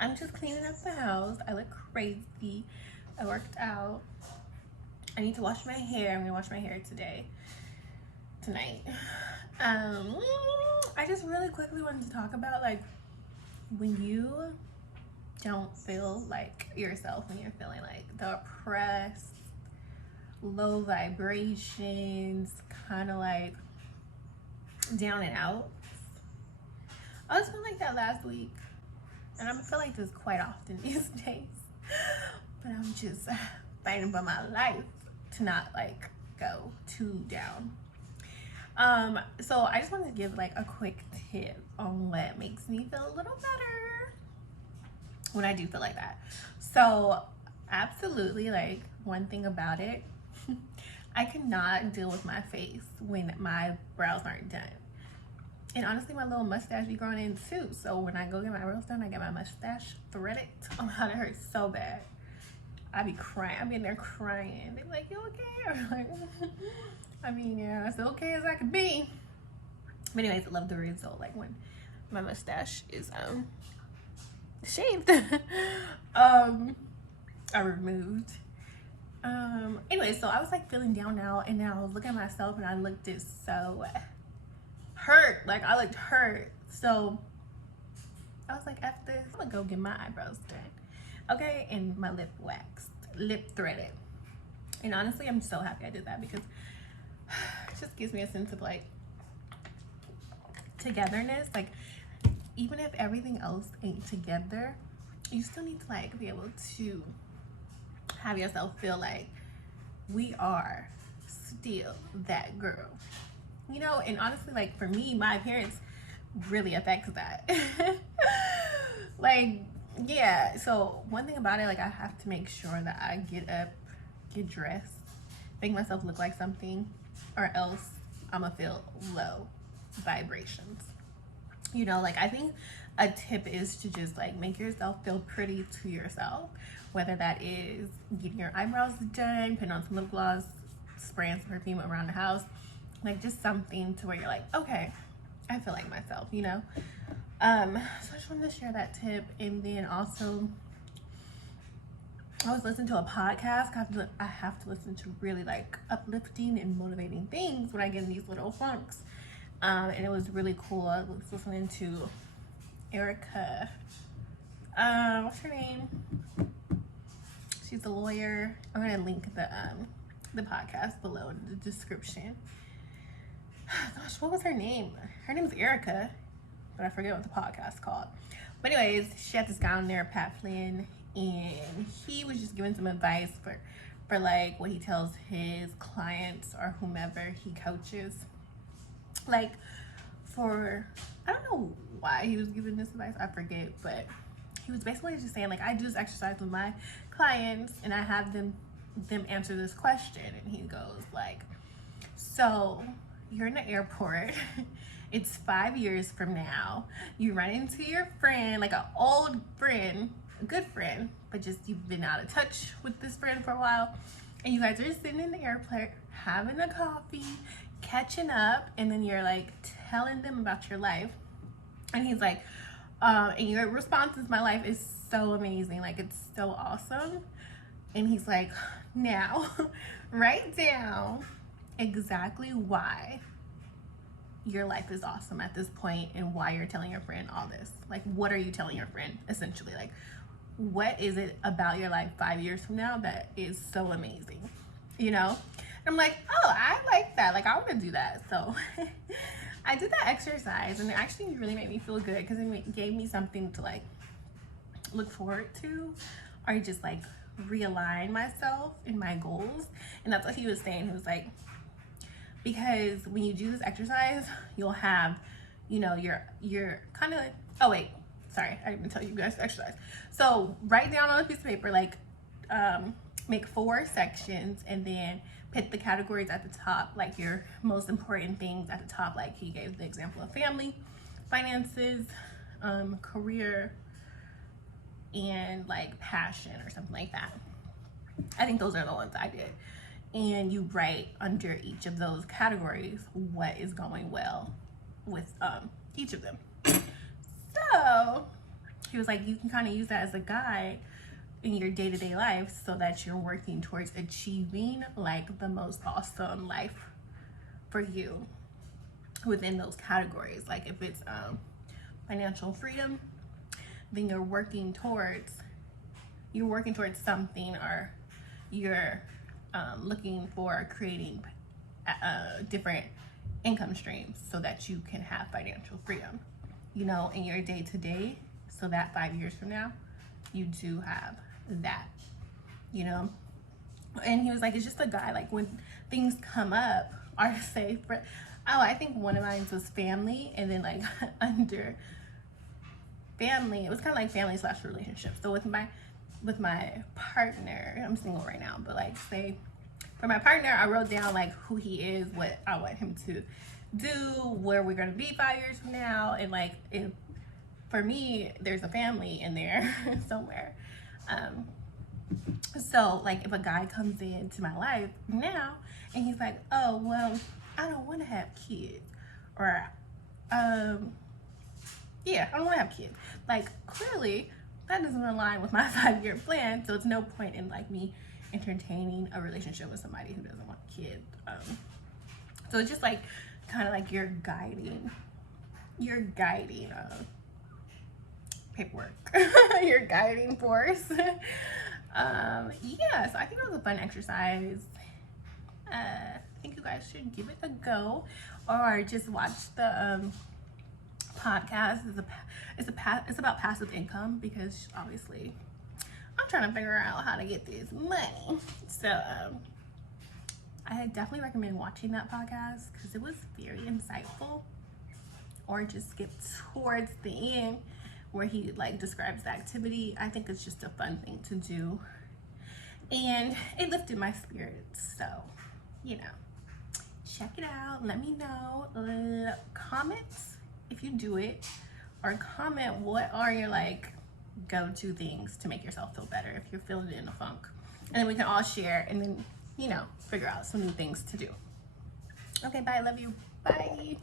I'm just cleaning up the house. I look crazy. I worked out. I need to wash my hair. I'm gonna wash my hair tonight. I just really quickly wanted to talk about like when you don't feel like yourself, when you're feeling like depressed, low vibrations, kind of like down and out. I was feeling like that last week, and I feel like this quite often these days. But I'm just fighting for my life to not like go too down. So I just wanted to give like a quick tip on what makes me feel a little better when I do feel like that. So absolutely, like one thing about it, I cannot deal with my face when my brows aren't done. And honestly, my little mustache be growing in too. So when I go get my brows done, I get my mustache threaded. Oh God, it hurts so bad. I be crying. I be in there crying. They be like, "You okay?" I'm like, I mean, yeah, as okay as I could be. But anyways, I love the result. Like when my mustache is shaved, I removed. Anyway, so I was like feeling down now, and then I was looking at myself, and I looked just so hurt. Like I looked hurt. So I was like, "F this, I'm gonna go get my eyebrows done." Okay, and my lip waxed, lip threaded. And honestly, I'm so happy I did that because it just gives me a sense of like togetherness. Like even if everything else ain't together, you still need to like be able to have yourself feel like we are still that girl, you know. And honestly, like for me, my appearance really affects that. Like yeah, so one thing about it, like I have to make sure that I get up, get dressed, make myself look like something, or else I'm gonna feel low vibrations, you know. Like I think a tip is to just like make yourself feel pretty to yourself, whether that is getting your eyebrows done, putting on some lip gloss, spraying some perfume around the house, like just something to where you're like, okay, I feel like myself, you know. So I just wanted to share that tip. And then also I was listening to a podcast. I have to listen to really like uplifting and motivating things when I get in these little funks. And it was really cool. I was listening to Erica. What's her name? She's a lawyer. I'm gonna link the podcast below in the description. Gosh, what was her name? Her name's Erica, but I forget what the podcast is called. But anyways, she had this guy on there, Pat Flynn, and he was just giving some advice for like what he tells his clients or whomever he coaches. Like for, I don't know why he was giving this advice, I forget, but he was basically just saying like, I do this exercise with my clients and I have them answer this question. And he goes like, so you're in the airport, it's 5 years from now, you run into your friend, like an old friend, a good friend, but just you've been out of touch with this friend for a while, and you guys are just sitting in the airport having a coffee, catching up, and then you're like telling them about your life. And he's like, and your response is, my life is so amazing, like it's so awesome. And he's like, now write down exactly why your life is awesome at this point and why you're telling your friend all this. Like, what are you telling your friend essentially? Like, what is it about your life 5 years from now that is so amazing, you know? And I'm like, oh, I like that. Like, I want to do that. So I did that exercise, and it actually really made me feel good because it gave me something to like look forward to, or just like realign myself in my goals. And that's what he was saying. He was like, because when you do this exercise, you'll have, you know, you're kind of like, oh wait, sorry, I didn't tell you guys to exercise. So write down on a piece of paper, like make 4 sections, and then put the categories at the top, like your most important things at the top. Like he gave the example of family, finances, career, and like passion or something like that. I think those are the ones I did. And you write under each of those categories what is going well with each of them. So he was like, you can kind of use that as a guide in your day-to-day life so that you're working towards achieving like the most awesome life for you within those categories. Like if it's financial freedom, then you're working towards something, or you're looking for creating different income streams so that you can have financial freedom, you know, in your day-to-day, so that 5 years from now you do have that, you know. And he was like, it's just a guy, like when things come up, or say for, oh, I think one of mine was family, and then like under family, it was kind of like family / relationship. So with my partner, I'm single right now, but like say for my partner, I wrote down like who he is, what I want him to do, where we're gonna be 5 years from now, and like if for me there's a family in there somewhere. So like if a guy comes into my life now and he's like, oh well, I don't want to have kids, or yeah, I don't want to have kids, like clearly that doesn't align with my 5-year plan, so it's no point in like me entertaining a relationship with somebody who doesn't want kids. So it's just like kind of like you're guiding paperwork, your guiding force. Yeah, so I think it was a fun exercise. I think you guys should give it a go, or just watch the podcast. It's about passive income, because obviously I'm trying to figure out how to get this money. So I definitely recommend watching that podcast because it was very insightful. Or just skip towards the end where he like describes the activity. I think it's just a fun thing to do, and it lifted my spirits. So, you know, check it out. Let me know. Comment if you do it, or comment what are your like go-to things to make yourself feel better if you're feeling in a funk, and then we can all share, and then, you know, figure out some new things to do. Okay, bye. Love you. Bye.